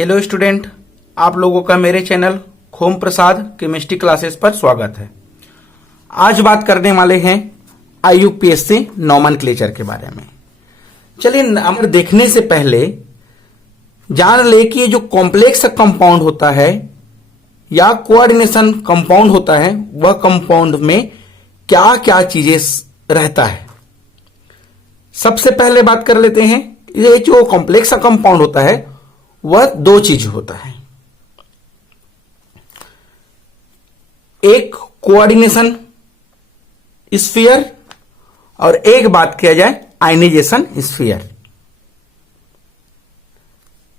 Hello student, आप लोगों का मेरे चैनल खोम प्रसाद केमिस्ट्री क्लासेस पर स्वागत है। आज बात करने वाले हैं IUPAC नॉमेनक्लेचर के बारे में। चलिए, नंबर देखने से पहले जान ले कि ये जो कॉम्प्लेक्स कंपाउंड होता है या कोऑर्डिनेशन कंपाउंड होता है, वह कंपाउंड में क्या क्या चीजें रहता है। सबसे पहले बात कर लेते हैं, ये जो कॉम्प्लेक्स कंपाउंड होता है वह दो चीज होता है। एक कोऑर्डिनेशन स्फीयर और एक बात किया जाए आयनाइजेशन स्फीयर।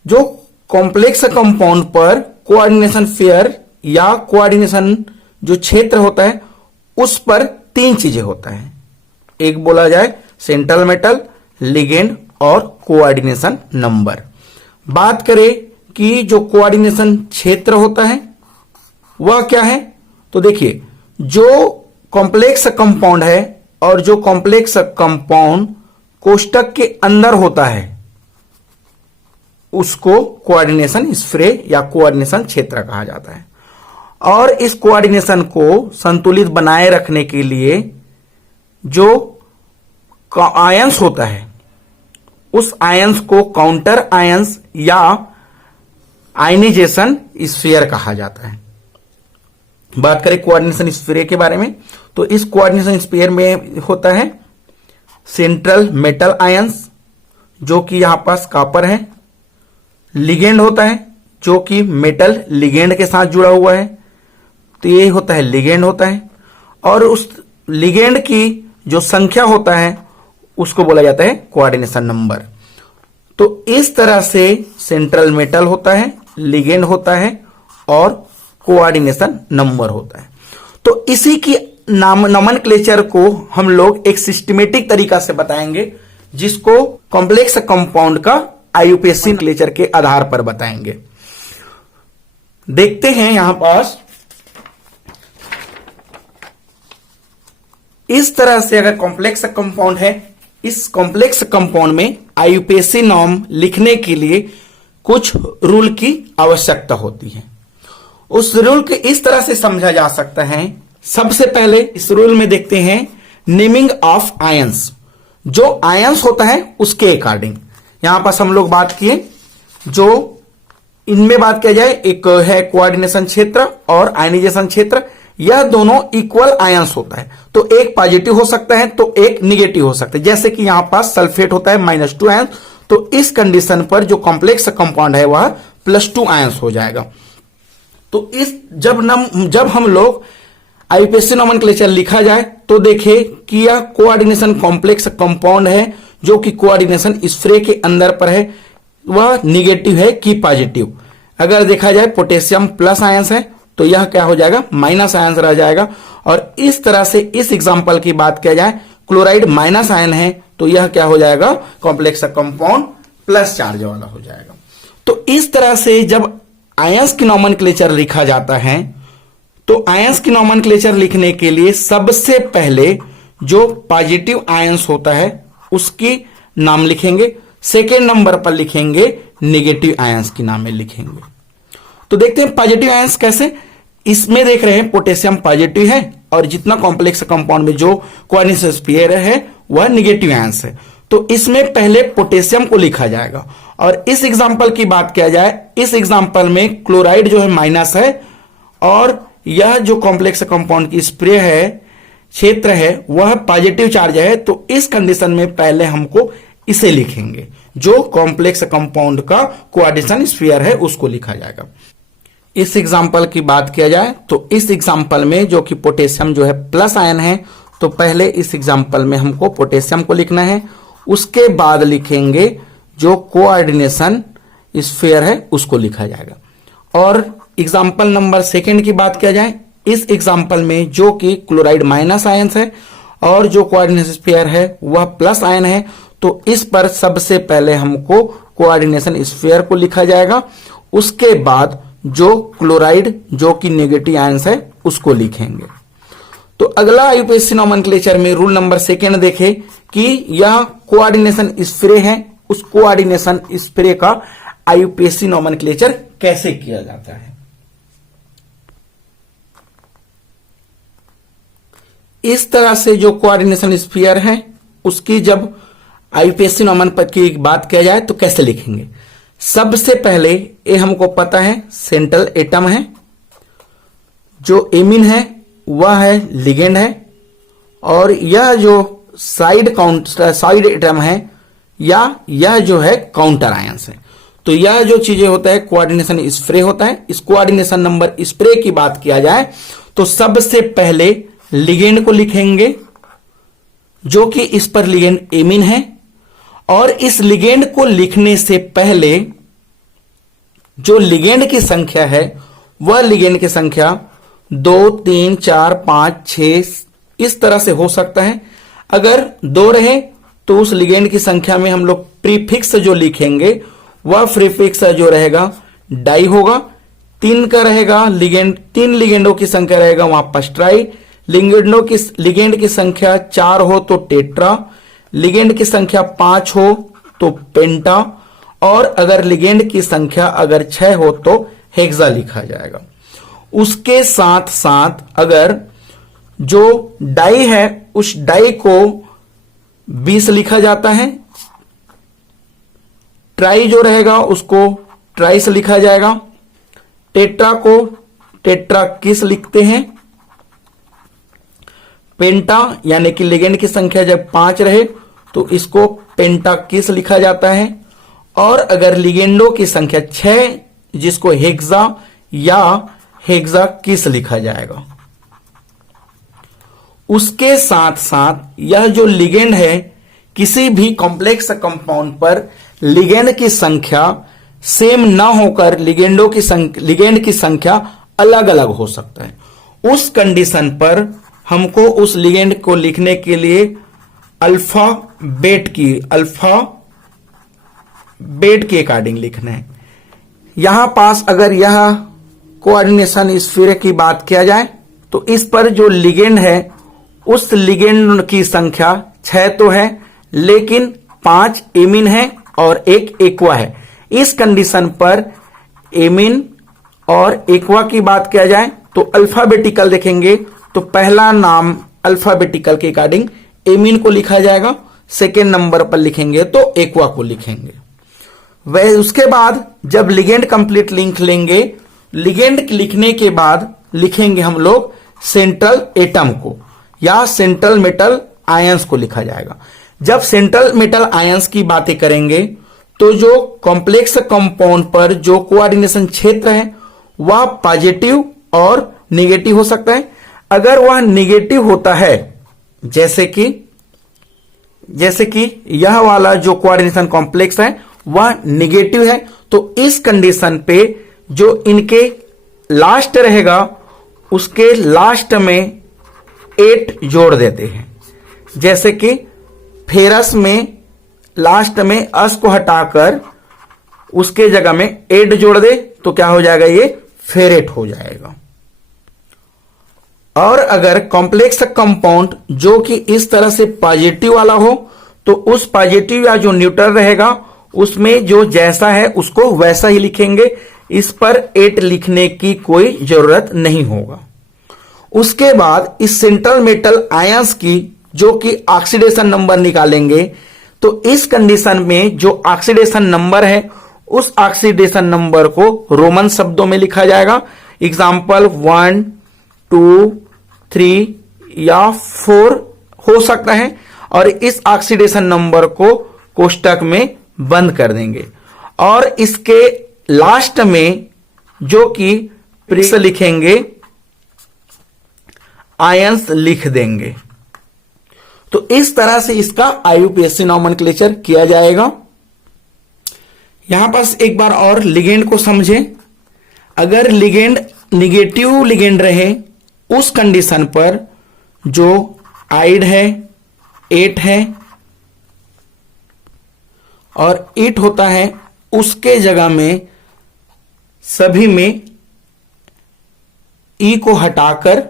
जो कॉम्प्लेक्स कंपाउंड पर कोऑर्डिनेशन स्फीयर या कोऑर्डिनेशन जो क्षेत्र होता है उस पर तीन चीजें होता है। एक बोला जाए सेंट्रल मेटल, लिगेंड और कोऑर्डिनेशन नंबर। बात करें कि जो कोऑर्डिनेशन क्षेत्र होता है वह क्या है, तो देखिए, जो कॉम्प्लेक्स कंपाउंड है और जो कॉम्प्लेक्स कंपाउंड कोष्टक के अंदर होता है उसको कोऑर्डिनेशन स्फीयर या कोऑर्डिनेशन क्षेत्र कहा जाता है। और इस कोऑर्डिनेशन को संतुलित बनाए रखने के लिए जो आयंस होता है उस आयंस को काउंटर आयंस या आयनाइजेशन स्फीयर कहा जाता है। बात करें कोऑर्डिनेशन स्फीयर के बारे में, तो इस कोऑर्डिनेशन स्फीयर में होता है सेंट्रल मेटल आयंस जो कि यहां पास कॉपर है, लिगेंड होता है जो कि मेटल लिगेंड के साथ जुड़ा हुआ है, तो ये होता है लिगेंड होता है। और उस लिगेंड की जो संख्या होता है उसको बोला जाता है कोऑर्डिनेशन नंबर। तो इस तरह से सेंट्रल मेटल होता है, लिगेंड होता है और कोऑर्डिनेशन नंबर होता है। तो इसी की नॉमेनक्लेचर को हम लोग एक सिस्टमेटिक तरीका से बताएंगे, जिसको कॉम्प्लेक्स कंपाउंड का IUPAC नॉमेनक्लेचर के आधार पर बताएंगे। देखते हैं यहां पास इस तरह से अगर कॉम्प्लेक्स कंपाउंड है, इस कॉम्प्लेक्स कंपाउंड में IUPAC नॉर्म लिखने के लिए कुछ रूल की आवश्यकता होती है। उस रूल को इस तरह से समझा जा सकता है। सबसे पहले इस रूल में देखते हैं नेमिंग ऑफ आयंस। जो आयंस होता है उसके अकॉर्डिंग यहां पास हम लोग बात किए, जो इनमें बात किया जाए, एक है कोऑर्डिनेशन क्षेत्र और आयनाइजेशन क्षेत्र। यह दोनों इक्वल आयंस होता है, तो एक पॉजिटिव हो सकता है तो एक निगेटिव हो सकता है। जैसे कि यहां पास सल्फेट होता है -2 आयंस, तो इस कंडीशन पर जो कॉम्प्लेक्स कंपाउंड है वह +2 आयंस हो जाएगा। तो इस जब हम लोग IUPAC नॉमेनक्लेचर लिखा जाए तो देखिए कि यह कोऑर्डिनेशन कॉम्प्लेक्स कंपाउंड है जो कि कोऑर्डिनेशन स्फीयर के अंदर पर है, वह निगेटिव है कि पॉजिटिव। अगर देखा जाए पोटेशियम प्लस आयंस है तो यह क्या हो जाएगा, माइनस आयंस रह जाएगा। और इस तरह से इस एग्जांपल की बात किया जाए, क्लोराइड माइनस आयन है तो यह क्या हो जाएगा, कॉम्प्लेक्स कंपाउंड प्लस चार्ज वाला हो जाएगा। तो इस तरह से जब आयंस की नॉमेनक्लेचर लिखा जाता है तो आयंस की नॉमेनक्लेचर लिखने के लिए सबसे पहले जो पॉजिटिव आयंस होता है उसकी नाम लिखेंगे, सेकेंड नंबर पर लिखेंगे नेगेटिव आयंस की नाम लिखेंगे। तो देखते हैं पॉजिटिव आयंस कैसे। इसमें देख रहे हैं पोटेशियम पॉजिटिव है और जितना कॉम्प्लेक्स कंपाउंड में जो कोऑर्डिनेशन स्फीयर है वह नेगेटिव आयंस है, तो इसमें पहले पोटेशियम को लिखा जाएगा। और इस एग्जांपल की बात किया जाए, इस एग्जांपल में क्लोराइड जो है माइनस है और यह जो कॉम्प्लेक्स कंपाउंड की स्फीयर है, क्षेत्र है, वह पॉजिटिव चार्ज है। तो इस कंडीशन में पहले हमको इसे लिखेंगे, जो कॉम्प्लेक्स कंपाउंड का कोऑर्डिनेशन स्फीयर है उसको लिखा जाएगा। इस एग्जांपल की बात किया जाए तो इस एग्जांपल में जो कि पोटेशियम जो है प्लस आयन है, तो पहले इस एग्जांपल में हमको पोटेशियम को लिखना है, उसके बाद लिखेंगे जो कोऑर्डिनेशन स्फीयर है उसको लिखा जाएगा। और एग्जांपल नंबर सेकंड की बात किया जाए, इस एग्जांपल में जो कि क्लोराइड माइनस आयंस है और जो कोऑर्डिनेशन स्फीयर है वह प्लस आयन है, तो इस पर सबसे पहले हमको कोऑर्डिनेशन स्फीयर को लिखा जाएगा। उसके बाद जो क्लोराइड जो कि नेगेटिव आयंस है उसको लिखेंगे। तो अगला IUPAC नॉमेनक्लेचर में रूल नंबर सेकेंड देखें कि यह कोऑर्डिनेशन स्फीयर है, उस कोऑर्डिनेशन स्फीयर का आईयूपीएसी नोमेनक्लेचर कैसे किया जाता है। इस तरह से जो कोऑर्डिनेशन स्फीयर है उसकी जब आईयूपीएसी नोमेनक्लेचर की बात किया जाए तो कैसे लिखेंगे। सबसे पहले ये हमको पता है सेंट्रल एटम है, जो एमिन है वह है लिगेंड है, और यह जो साइड एटम है या यह जो है काउंटर आयंस है। तो यह जो चीजें होता है कोऑर्डिनेशन स्प्रे होता है। इस कोऑर्डिनेशन नंबर स्प्रे की बात किया जाए तो सबसे पहले लिगेंड को लिखेंगे, जो कि इस पर लिगेंड एमिन है, और इस लिगेंड को लिखने से पहले जो लिगेंड की संख्या है वह लिगेंड की संख्या 2, 3, 4, 5, 6 इस तरह से हो सकता है। अगर 2 रहे तो उस लिगेंड की संख्या में हम लोग प्रीफिक्स जो लिखेंगे वह प्रीफिक्स जो रहेगा डाई होगा। 3 का रहेगा लिगेंड, 3 लिगेंडों की संख्या रहेगा वहां पर ट्राई। लिगेंड की संख्या 4 हो तो टेट्रा, लिगेंड की संख्या 5 हो तो पेंटा, और अगर लिगेंड की संख्या अगर 6 हो तो हेक्सा लिखा जाएगा। उसके साथ साथ अगर जो डाई है उस डाई को 20 लिखा जाता है, ट्राई जो रहेगा उसको ट्राइस लिखा जाएगा, टेट्रा को टेट्रा किस लिखते हैं, पेंटा यानी कि लिगेंड की संख्या जब 5 रहे तो इसको पेंटा किस लिखा जाता है, और अगर लिगेंडों की संख्या 6 जिसको हेक्सा या हेक्सा किस लिखा जाएगा। उसके साथ साथ यह जो लिगेंड है किसी भी कॉम्प्लेक्स कंपाउंड पर लिगेंड की संख्या सेम ना होकर लिगेंड की संख्या अलग अलग हो सकता है। उस कंडीशन पर हमको उस लिगेंड को लिखने के लिए अल्फा बेट के अकॉर्डिंग लिखना है। यहां पास अगर यह कोऑर्डिनेशन स्फीयर की बात किया जाए तो इस पर जो लिगेंड है उस लिगेंड की संख्या 6 तो है, लेकिन 5 एमिन है और 1 एक्वा है। इस कंडीशन पर एमिन और एक्वा की बात किया जाए तो अल्फाबेटिकल देखेंगे तो पहला नाम अल्फाबेटिकल के अकॉर्डिंग एमिन को लिखा जाएगा, सेकेंड नंबर पर लिखेंगे तो एक्वा को लिखेंगे। वह उसके बाद जब लिगेंड कंप्लीट लिंक लेंगे, लिगेंड लिखने के बाद लिखेंगे हम लोग सेंट्रल एटम को या सेंट्रल मेटल आयंस को लिखा जाएगा। जब सेंट्रल मेटल आयंस की बातें करेंगे तो जो कॉम्प्लेक्स कंपाउंड पर जो कोऑर्डिनेशन क्षेत्र है वह पॉजिटिव और निगेटिव हो सकता है। अगर वह निगेटिव होता है जैसे कि यह वाला जो कोऑर्डिनेशन कॉम्प्लेक्स है वह निगेटिव है, तो इस कंडीशन पे जो इनके लास्ट रहेगा उसके लास्ट में 8 जोड़ देते हैं। जैसे कि फेरस में लास्ट में अस को हटाकर उसके जगह में 8 जोड़ दे तो क्या हो जाएगा, ये फेरेट हो जाएगा। और अगर कॉम्प्लेक्स कंपाउंड जो कि इस तरह से पॉजिटिव वाला हो तो उस पॉजिटिव या जो न्यूट्रल रहेगा उसमें जो जैसा है उसको वैसा ही लिखेंगे। इस पर 8 लिखने की कोई जरूरत नहीं होगा। उसके बाद इस सेंट्रल मेटल आयंस की जो कि ऑक्सीडेशन नंबर निकालेंगे, तो इस कंडीशन में जो ऑक्सीडेशन नंबर है उस ऑक्सीडेशन नंबर को रोमन शब्दों में लिखा जाएगा। एग्जाम्पल 1, 2, 3 या 4 हो सकता है, और इस ऑक्सीडेशन नंबर को कोष्टक में बंद कर देंगे और इसके लास्ट में जो कि प्रीफिक्स लिखेंगे आयंस लिख देंगे। तो इस तरह से इसका आईयूपीएसी नोमेनक्लेचर किया जाएगा। यहां पास एक बार और लिगेंड को समझें। अगर लिगेंड निगेटिव लिगेंड रहे उस कंडीशन पर जो आइड है 8 है और 8 होता है उसके जगह में सभी में ई को हटाकर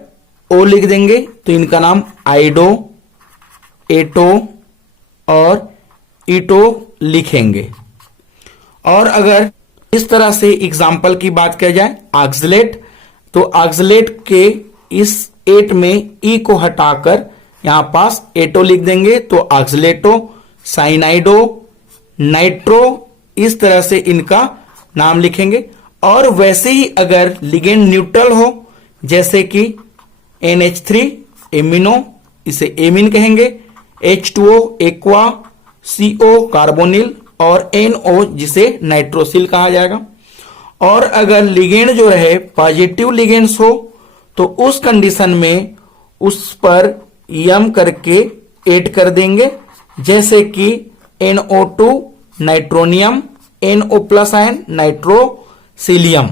ओ लिख देंगे, तो इनका नाम आइडो, एटो और ईटो लिखेंगे। और अगर इस तरह से एग्जाम्पल की बात किया जाए ऑक्सलेट, तो ऑक्सलेट के इस एट में ई को हटाकर यहां पास एटो लिख देंगे, तो ऑक्सलेटो, साइनाइडो, नाइट्रो, इस तरह से इनका नाम लिखेंगे। और वैसे ही अगर लिगेंड न्यूट्रल हो, जैसे कि NH3 एमिनो, इसे एमिन कहेंगे, H2O एक्वा, CO कार्बोनिल और NO जिसे नाइट्रोसिल कहा जाएगा। और अगर लिगेंड जो रहे पॉजिटिव लिगेंड्स हो तो उस कंडीशन में उस पर यम करके ऐड कर देंगे, जैसे कि NO2 nitronium, NO plus ion nitrosylium.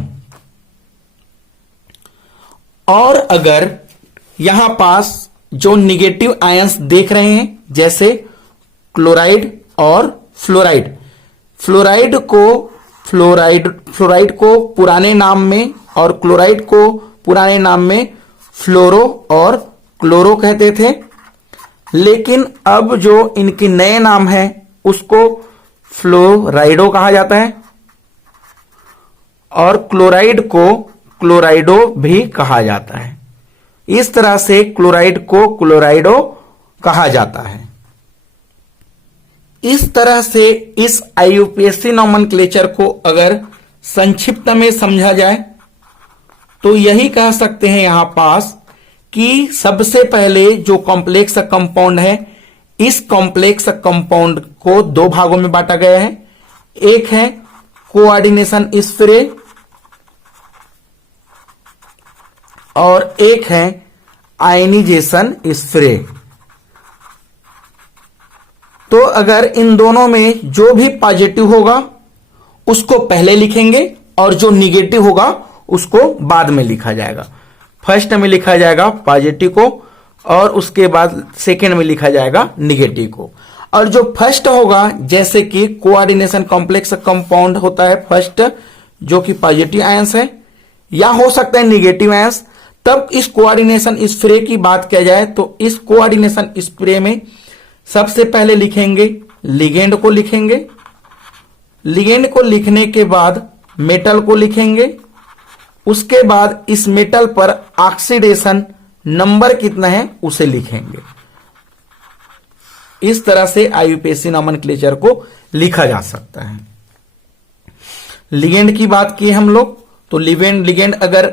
और अगर यहां पास जो निगेटिव आयंस देख रहे हैं, जैसे क्लोराइड और फ्लोराइड, फ्लोराइड को पुराने नाम में और क्लोराइड को पुराने नाम में फ्लोरो और क्लोरो कहते थे, लेकिन अब जो इनके नए नाम है उसको फ्लोराइडो कहा जाता है और क्लोराइड को क्लोराइडो भी कहा जाता है। इस तरह से क्लोराइड को क्लोराइडो कहा जाता है। इस तरह से इस IUPAC नोमेनक्लेचर को अगर संक्षिप्त में समझा जाए तो यही कह सकते हैं यहां पास कि सबसे पहले जो कॉम्प्लेक्स कंपाउंड है, इस कॉम्प्लेक्स कंपाउंड को दो भागों में बांटा गया है। एक है कोऑर्डिनेशन स्प्रे और एक है आयनिजेशन स्प्रे। तो अगर इन दोनों में जो भी पॉजिटिव होगा उसको पहले लिखेंगे और जो निगेटिव होगा उसको बाद में लिखा जाएगा। फर्स्ट में लिखा जाएगा पॉजिटिव को और उसके बाद सेकेंड में लिखा जाएगा निगेटिव को। और जो फर्स्ट होगा, जैसे कि कोऑर्डिनेशन कॉम्प्लेक्स कंपाउंड होता है फर्स्ट, जो कि पॉजिटिव आयंस है या हो सकता है निगेटिव आयंस, तब इस कोऑर्डिनेशन स्प्रे की बात किया जाए तो इस कोऑर्डिनेशन स्प्रे में सबसे पहले लिखेंगे लिगेंड को लिखेंगे, लिगेंड को लिखने के बाद मेटल को लिखेंगे, उसके बाद इस मेटल पर ऑक्सीडेशन नंबर कितना है उसे लिखेंगे। इस तरह से IUPAC नोमेनक्लेचर को लिखा जा सकता है। लिगेंड की बात की हम लोग, तो लिगेंड अगर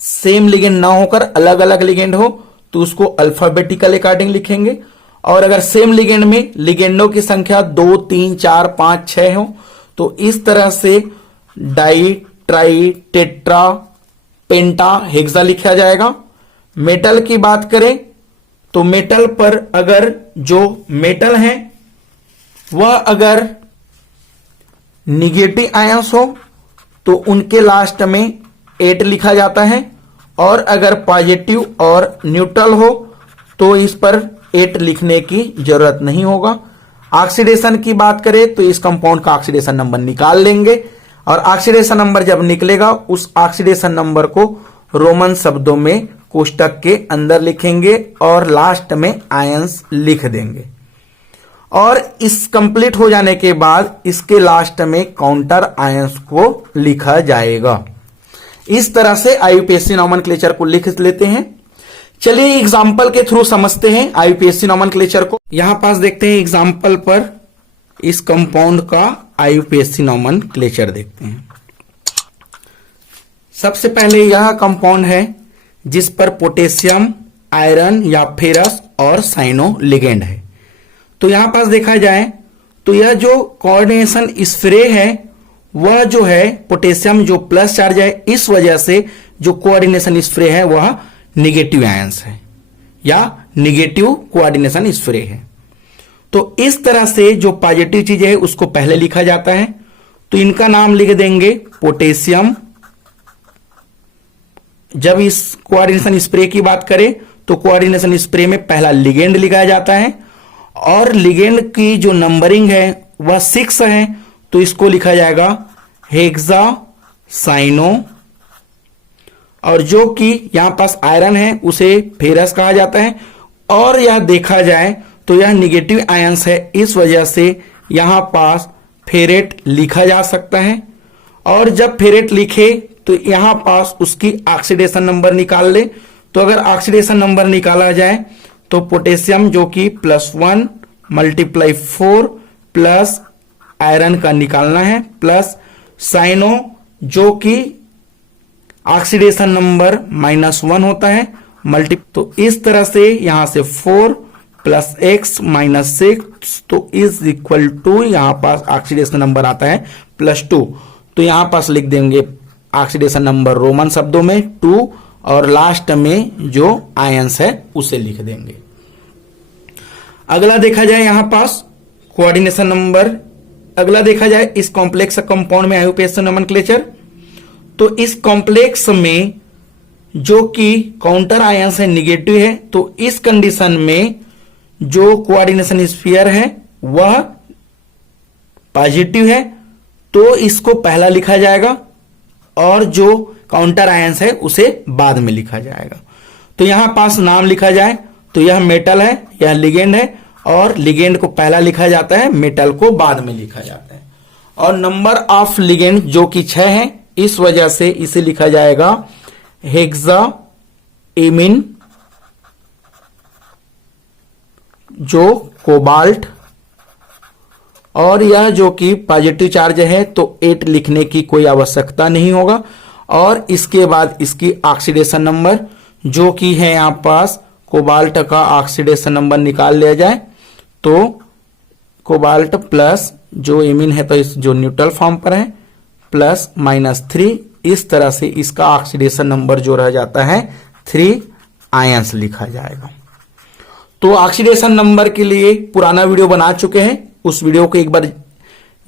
सेम लिगेंड ना होकर अलग अलग लिगेंड हो तो उसको अल्फाबेटिकल अकॉर्डिंग लिखेंगे। और अगर सेम लिगेंड में लिगेंडों की संख्या 2, 3, 4, 5, 6 हो तो इस तरह से डाई, ट्राई, टेट्रा, पेंटा, हेक्सा लिखा जाएगा। मेटल की बात करें तो मेटल पर अगर जो मेटल है वह अगर निगेटिव आयंस हो तो उनके लास्ट में 8 लिखा जाता है, और अगर पॉजिटिव और न्यूट्रल हो तो इस पर 8 लिखने की जरूरत नहीं होगा। ऑक्सीडेशन की बात करें तो इस कंपाउंड का ऑक्सीडेशन नंबर निकाल लेंगे और ऑक्सीडेशन नंबर जब निकलेगा उस ऑक्सीडेशन नंबर को रोमन शब्दों में कोष्टक के अंदर लिखेंगे और लास्ट में आयंस लिख देंगे। और इस कंप्लीट हो जाने के बाद इसके लास्ट में काउंटर आयंस को लिखा जाएगा। इस तरह से IUPAC नोमेनक्लेचर को लिख लेते हैं। चलिए एग्जाम्पल के थ्रू समझते हैं IUPAC नोमेनक्लेचर को। यहां पास देखते हैं एग्जाम्पल पर इस कंपाउंड का IUPAC नोमेनक्लेचर देखते हैं। सबसे पहले यह कंपाउंड है जिस पर पोटेशियम, आयरन या फेरस और साइनो लिगेंड है। तो यहां पास देखा जाए तो यह जो कोऑर्डिनेशन स्प्रे है वह जो है पोटेशियम जो प्लस चार्ज है, इस वजह से जो कोऑर्डिनेशन स्प्रे है वह निगेटिव आयंस है या निगेटिव कोऑर्डिनेशन स्प्रे है। तो इस तरह से जो पॉजिटिव चीज है उसको पहले लिखा जाता है, तो इनका नाम लिख देंगे पोटेशियम। जब इस कोऑर्डिनेशन स्प्रे की बात करें तो कोऑर्डिनेशन स्प्रे में पहला लिगेंड लिखा जाता है और लिगेंड की जो नंबरिंग है वह 6 है, तो इसको लिखा जाएगा हेक्सा साइनो। और जो कि यहां पास आयरन है उसे फेरस कहा जाता है, और यह देखा जाए तो यह निगेटिव आयंस है, इस वजह से यहां पास फेरेट लिखा जा सकता है। और जब फेरेट लिखे तो यहां पास उसकी ऑक्सीडेशन नंबर निकाल ले। तो अगर ऑक्सीडेशन नंबर निकाला जाए तो पोटेशियम जो कि +1 × 4 प्लस आयरन का निकालना है, प्लस साइनो जो कि ऑक्सीडेशन नंबर -1 होता है मल्टी। तो इस तरह से यहां से 4 + x - 6 तो इज इक्वल टू यहां पास ऑक्सीडेशन नंबर आता है +2। तो यहां पास लिख देंगे ऑक्सीडेशन नंबर रोमन शब्दों में 2 और लास्ट में जो आयंस है उसे लिख देंगे। अगला देखा जाए यहां पास कोऑर्डिनेशन नंबर। अगला देखा जाए इस कॉम्प्लेक्स कंपाउंड में IUPAC नोमेनक्लेचर। तो इस कॉम्प्लेक्स में जो कि काउंटर आयंस है निगेटिव है, तो इस कंडीशन में जो कोऑर्डिनेशन स्फीयर है वह पॉजिटिव है, तो इसको पहला लिखा जाएगा और जो काउंटर आयंस है उसे बाद में लिखा जाएगा। तो यहां पास नाम लिखा जाए तो यह मेटल है, यह लिगेंड है, और लिगेंड को पहला लिखा जाता है, मेटल को बाद में लिखा जाता है। और नंबर ऑफ लिगेंड जो कि 6 है, इस वजह से इसे लिखा जाएगा हेक्साइमिन, जो कोबाल्ट, और यह जो कि पॉजिटिव चार्ज है तो 8 लिखने की कोई आवश्यकता नहीं होगा। और इसके बाद इसकी ऑक्सीडेशन नंबर जो कि है यहां पास कोबाल्ट का ऑक्सीडेशन नंबर निकाल लिया जाए तो कोबाल्ट प्लस जो एमीन है तो इस जो न्यूट्रल फॉर्म पर है प्लस -3, इस तरह से इसका ऑक्सीडेशन नंबर जो रह जाता है 3 आयंस लिखा जाएगा। तो ऑक्सीडेशन नंबर के लिए पुराना वीडियो बना चुके हैं, उस वीडियो को एक बार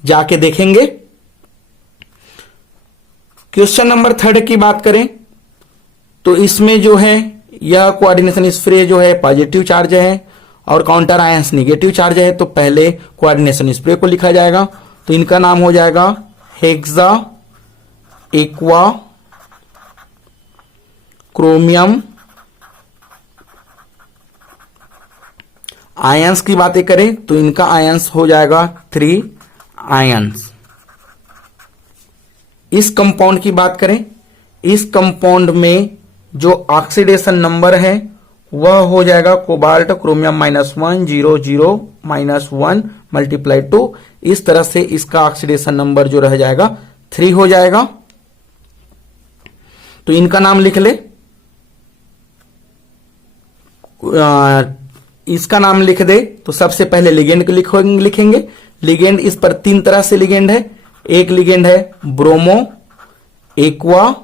जाके देखेंगे। क्वेश्चन नंबर 3 की बात करें तो इसमें जो है यह कोऑर्डिनेशन स्प्रे जो है पॉजिटिव चार्ज है और काउंटर आयंस नेगेटिव चार्ज है, तो पहले कोऑर्डिनेशन स्प्रे को लिखा जाएगा। तो इनका नाम हो जाएगा हेक्सा एक्वा क्रोमियम। आयंस की बातें करें तो इनका आयंस हो जाएगा 3 आयंस। इस कंपाउंड की बात करें, इस कंपाउंड में जो ऑक्सीडेशन नंबर है वह हो जाएगा कोबाल्ट क्रोमियम -1 0 0 -1 × 2। इस तरह से इसका ऑक्सीडेशन नंबर जो रह जाएगा 3 हो जाएगा। तो इनका नाम लिख ले, इसका नाम लिख दे तो सबसे पहले लिगेंड को लिखेंगे। लिगेंड इस पर 3 तरह से लिगेंड है। एक लिगेंड है ब्रोमो, एक्वा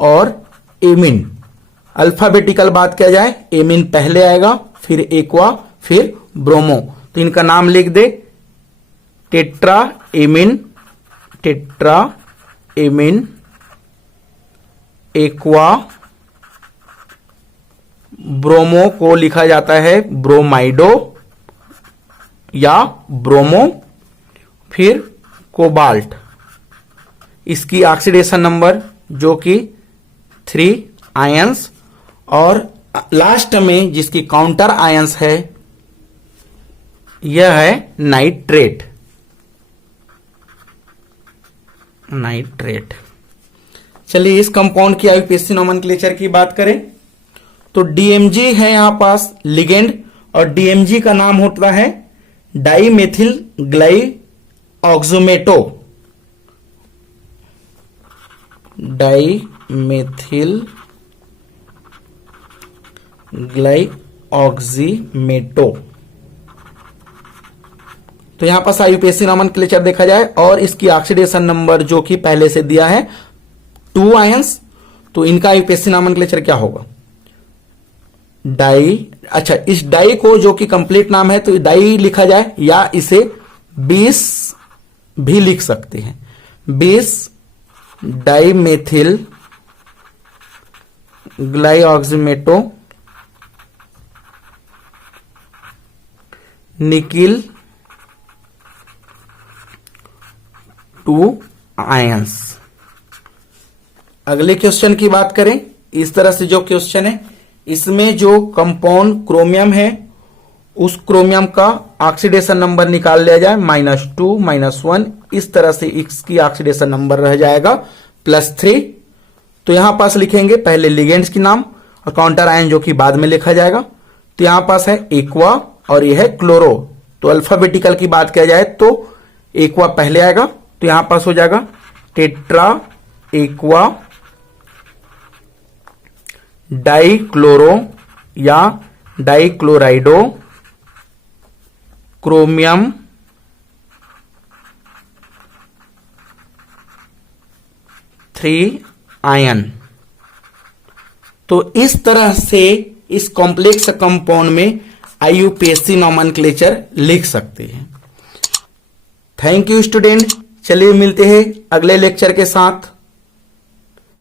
और एमिन। अल्फाबेटिकल बात किया जाए, एमिन पहले आएगा, फिर एक्वा, फिर ब्रोमो। तो इनका नाम लिख दे टेट्रा एमिन, एक्वा, ब्रोमो को लिखा जाता है ब्रोमाइडो या ब्रोमो, फिर कोबाल्ट। इसकी ऑक्सीडेशन नंबर जो कि 3 आयंस, और लास्ट में जिसकी काउंटर आयंस है यह है नाइट्रेट। चलिए इस कंपाउंड की IUPAC नोमेनक्लेचर की बात करें तो DMG है यहां पास लिगेंड, और DMG का नाम होता है डाइमेथिल ग्लाइऑक्सोमेटो, डाइमेथिल ग्लाइऑक्सीमेटो। तो यहां पास IUPAC नोमेनक्लेचर देखा जाए और इसकी ऑक्सीडेशन नंबर जो कि पहले से दिया है 2 आयंस। तो इनका IUPAC नोमेनक्लेचर क्या होगा, डाई। अच्छा, इस डाई को जो कि कंप्लीट नाम है तो डाई लिखा जाए या इसे 20 भी लिख सकते हैं, 20 डाइमेथिल ग्लाइऑक्सीमेटो निकिल 2 आयंस। अगले क्वेश्चन की बात करें, इस तरह से जो क्वेश्चन है इसमें जो कंपाउंड क्रोमियम है उस क्रोमियम का ऑक्सीडेशन नंबर निकाल लिया जाए, -2 -1, इस तरह से इसकी ऑक्सीडेशन नंबर रह जाएगा +3। तो यहां पास लिखेंगे पहले लिगेंड्स की नाम और काउंटर आयन जो कि बाद में लिखा जाएगा। तो यहां पास है एक्वा और यह है क्लोरो। तो अल्फाबेटिकल की बात किया जाए तो एक्वा पहले आएगा, तो यहां पास हो जाएगा टेट्रा एक्वा डाइक्लोरो या डाइक्लोराइडो क्रोमियम आयन। तो इस तरह से इस कॉम्प्लेक्स कंपाउंड में IUPAC नोमेनक्लेचर लिख सकते हैं। थैंक यू स्टूडेंट, चलिए मिलते हैं अगले लेक्चर के साथ।